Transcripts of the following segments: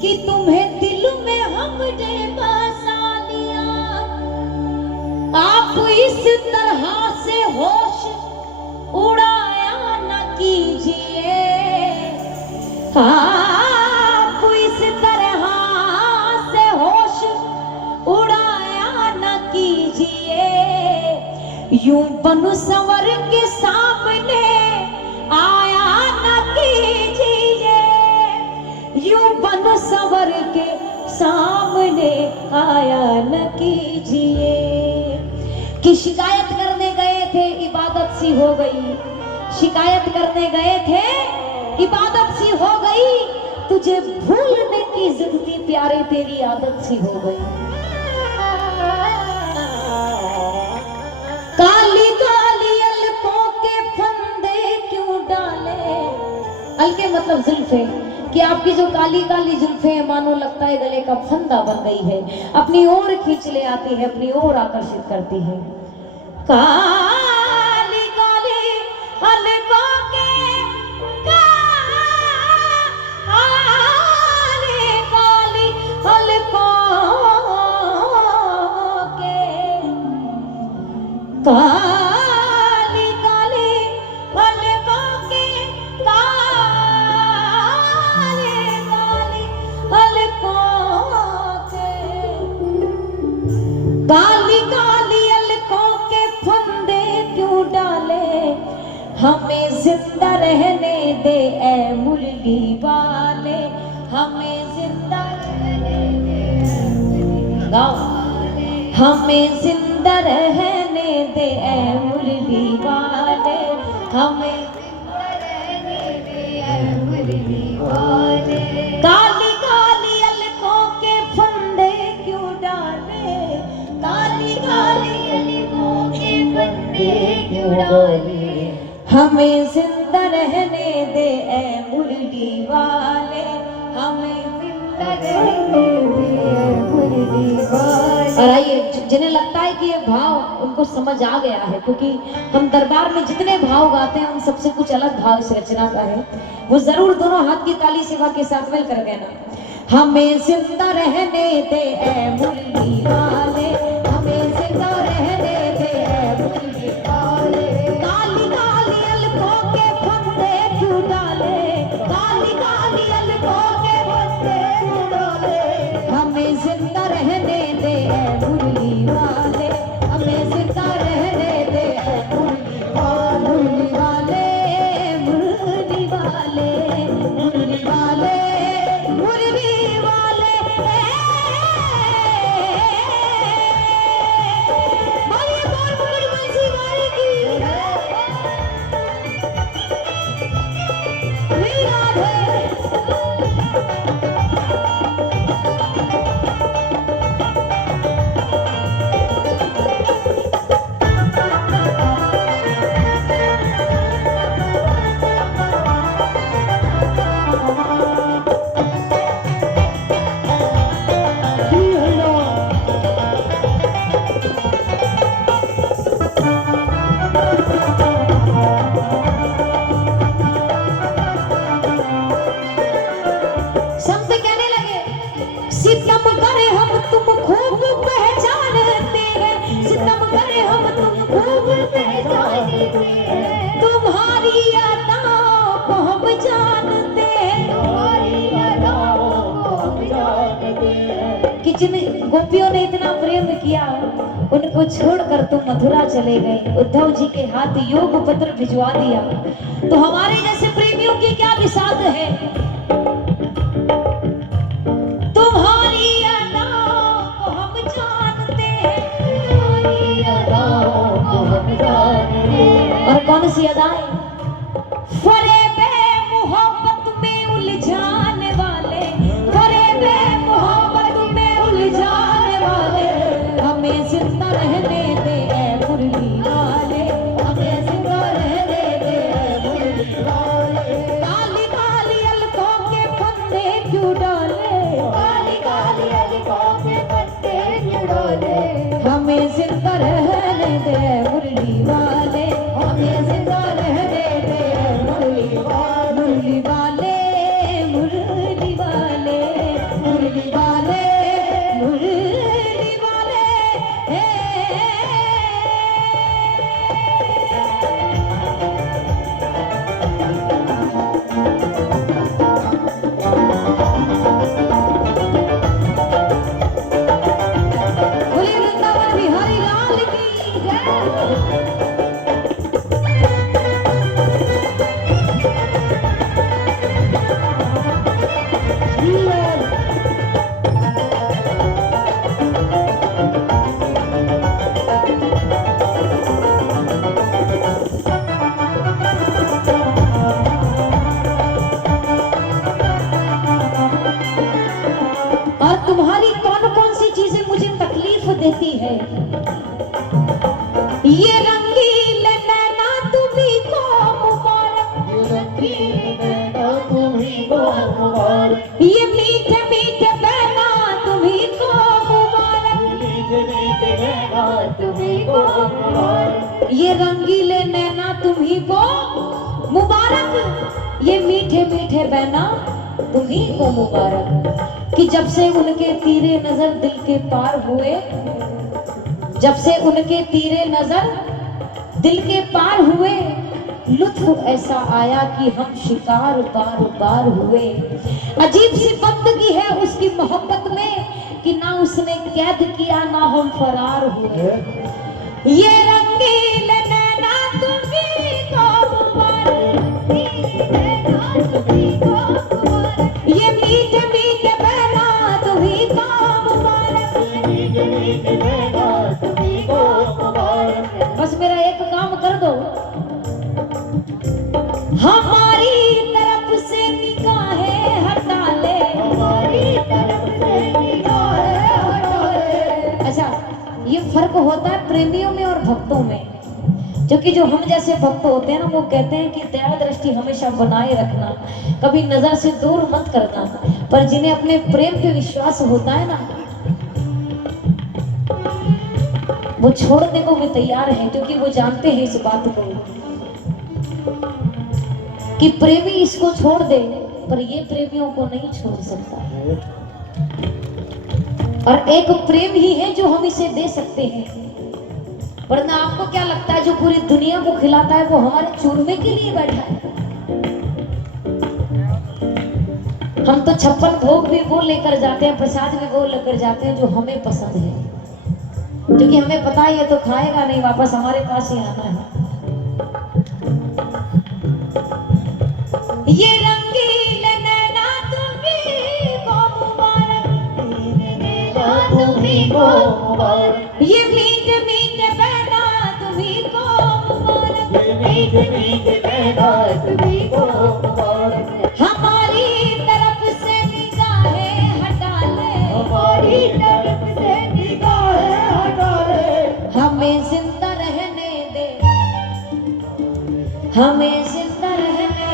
कि तुम्हें दिल में हमने बसा लिया, आप इस तरह से होश उड़ाया न कीजिए, आप इस तरह से होश उड़ाया न कीजिए, यूं बन संवर के सामने आया न कीजिए, यूं बन संवर के सामने आया न कीजिए। कि शिकायत करने गए थे इबादत सी हो गई, शिकायत करने गए थे इबादत सी हो गई, तुझे भूलने की जिद थी प्यारे तेरी आदत सी हो गई। काली काली अलकों के फंदे क्यों डाले, अलके मतलब जुल्फे, कि आपकी जो काली काली जुल्फे हैं मानो लगता है गले का फंदा बन गई है, अपनी ओर खींच ले आती है, अपनी ओर आकर्षित करती है। काली काली अलकों के, काली काली अलकों के, काली काली अलकों के, काली काली अलकों के फंदे क्यों डाले, हमें जिंदा रहने दे ऐ मुरली वाले, हमें जिंदा रहने दे, गाओ, हमें जिंदा रहने दे ऐ मुरली वाले, हमें जिंदा रहने दे ऐ मुरली वाले। काली काली अलकों के फंदे क्यों डाले, काली काली अलकों के फंदे क्यों डाले, हमें जिंदा रहने दे ऐ मुरली वाले, हमें जिंदा रहने दे ऐ मुरली वाले। और आइए, जिन्हें लगता है कि ये भाव उनको समझ आ गया है, क्योंकि हम दरबार में जितने भाव गाते हैं उन सबसे कुछ अलग भाव इस रचना का है, वो जरूर दोनों हाथ की ताली सेवा के साथ मिल कर कहना। हमें जिंदा रहने दे ऐ मुरली वाले, हमें जिंदा रहने दे ऐ मुरली वाले, काली काली अलकों के फंदे क्यों डाले, काली काली अलकों के फंदे क्यों डाले, हमें जिंदा रहने दे ऐ मुरली वाले, हमें जिंदा रहने दे ऐ मुरली वाले, मुरली वाले, मुरली वाले, मुरली वाले, कि जिन गोपियों ने इतना प्रेम किया उनको छोड़कर तुम मथुरा चले गए, उद्धव जी के हाथ योग पत्र भिजवा दिया, तो हमारे जैसे प्रेमियों की क्या विषाद है। तुम्हारी अदाओं को हम जानते हैं, तुम्हारी अदाओं को हम जानते हैं। और कौन सी अदाएं? फरेबे मोहब्बत में उलझाने वाले, फरेबे मोहब्बत में उलझाने वाले, हमें जिंदा रहने दे ऐ मुरली वाले, हमें जिंदा रहने दे ऐ मुरली वाले, काली काली अलकों के फंदे क्यों डाले, काली काली अलकों के फंदे क्यों डाले, हमें जिंदा रहने दे ऐ मुरली वाले, हमें जिंदा रहने दे ऐ मुरली वाले, मुरली वाले, मुरली वाले, तुम्ही को मुबारक, ये मीठे मीठे बहना तुम्ही को मुबारक, मीठे मीठे बहना तुम्ही को मुबारक, ये रंगीले नैना तुम्ही को मुबारक, ये मीठे मीठे बहना तुम्ही को मुबारक। कि जब से उनके तीरे नजर दिल के पार हुए, जब से उनके तीरे नजर दिल के पार हुए, लुत्फ ऐसा आया कि हम शिकार बार बार हुए। अजीब सी बंदगी है उसकी मोहब्बत में कि ना उसने कैद किया ना हम फरार हुए। ये रंगीले नैना तुम्ही को मुबारक, ये मीठे मीठे बहना तुम्ही को मुबारक, मीठे मीठे बहना तुम्ही को मुबारक। बस मेरा एक काम कर दो, हमारी तरफ से निगाहें हटा ले, हमारी तरफ से निगाहें हटा ले। अच्छा, ये फर्क होता है प्रेमियों में और भक्तों में। क्योंकि जो हम जैसे भक्त होते हैं ना, वो कहते हैं कि दया दृष्टि हमेशा बनाए रखना, कभी नजर से दूर मत करना। पर जिन्हें अपने प्रेम पे विश्वास होता है ना, वो छोड़ने को भी तैयार है, क्योंकि वो जानते हैं इस बात को कि प्रेमी इसको छोड़ दे, पर ये प्रेमियों को नहीं छोड़ सकता। और एक प्रेम ही है जो हम इसे दे सकते हैं। वरना आपको क्या लगता है जो पूरी दुनिया को खिलाता है वो हमारे चूरमे के लिए बैठा है? हम तो 56 भोग भी वो लेकर जाते हैं, प्रसाद भी वो लेकर जाते हैं जो हमें पसंद है, क्योंकि हमें पता है ये तो खाएगा नहीं, वापस हमारे पास ही आना है। ये रंगीले नैना तुम्ही को मुबारक, तुम्ही को मुबारक, ये मीठे मीठे बहना तुम्ही को मुबारक, मीठे मीठे बहना तुम्ही को मुबारक। हमारी तरफ से निगाहें हटा ले, हमारी तरफ से निगाहें हटा ले। हमें जिंदा रहने दे, हमें जिंदा रहने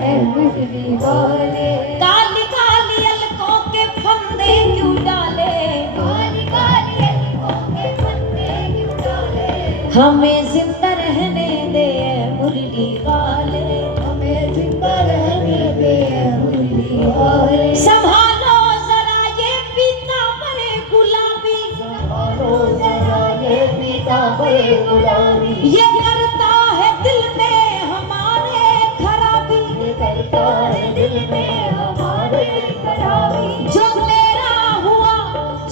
दे। बिजली वाले, काली काली अलकों के फंदे क्यों डाले, काली काली अलकों के फंदे क्यों डाले। हमें जिंदा रहने दे मुरली वाले, हमें जिंदा रहने दे मुरली वाले। संभालो जरा ये पीतांबर गुलाबी, संभालो जरा ये पीतांबर गुलाबी, ये करता है दिल में हमारे खराबी, ये करता है दिल में हमारे खराबी। जो तेरा हुआ,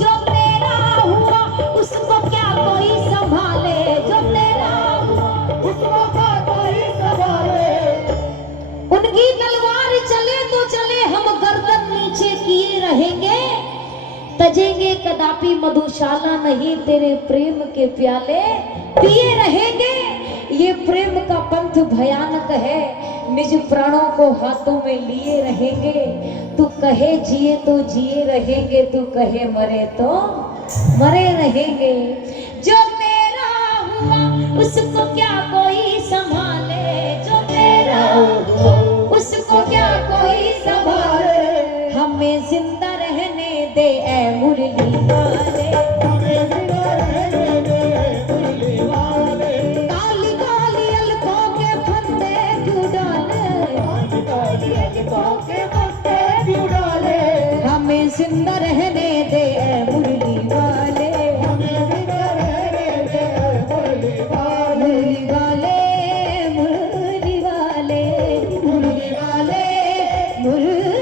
जो तेरा हुआ उसको क्या कोई संभाले, जो तेरा हुआ उसको क्या कोई संभाले। उनकी तलवार चले तो चले, हम गर्दन नीचे किए रहेंगे, तजेंगे कदापि मधुशाला नहीं, तेरे प्रेम के प्याले पिए रहेंगे। ये प्रेम का पंथ भयानक है, निज प्राणों को हाथों में लिए रहेंगे। तू कहे जिए तो जिए रहेंगे, तू कहे मरे तो मरे रहेंगे। जो तेरा हुआ उसको क्या कोई संभाले, जो तेरा हुआ उसको क्या कोई संभाले। हमें जिंदा रहने दे ए मुरली वाले, हमें जिंदा रहने दे मुरली वाले। काली काली अलकों के फंदे क्यों डाले, काली काली अलकों के फंदे क्यों डाले। हमें जिंदा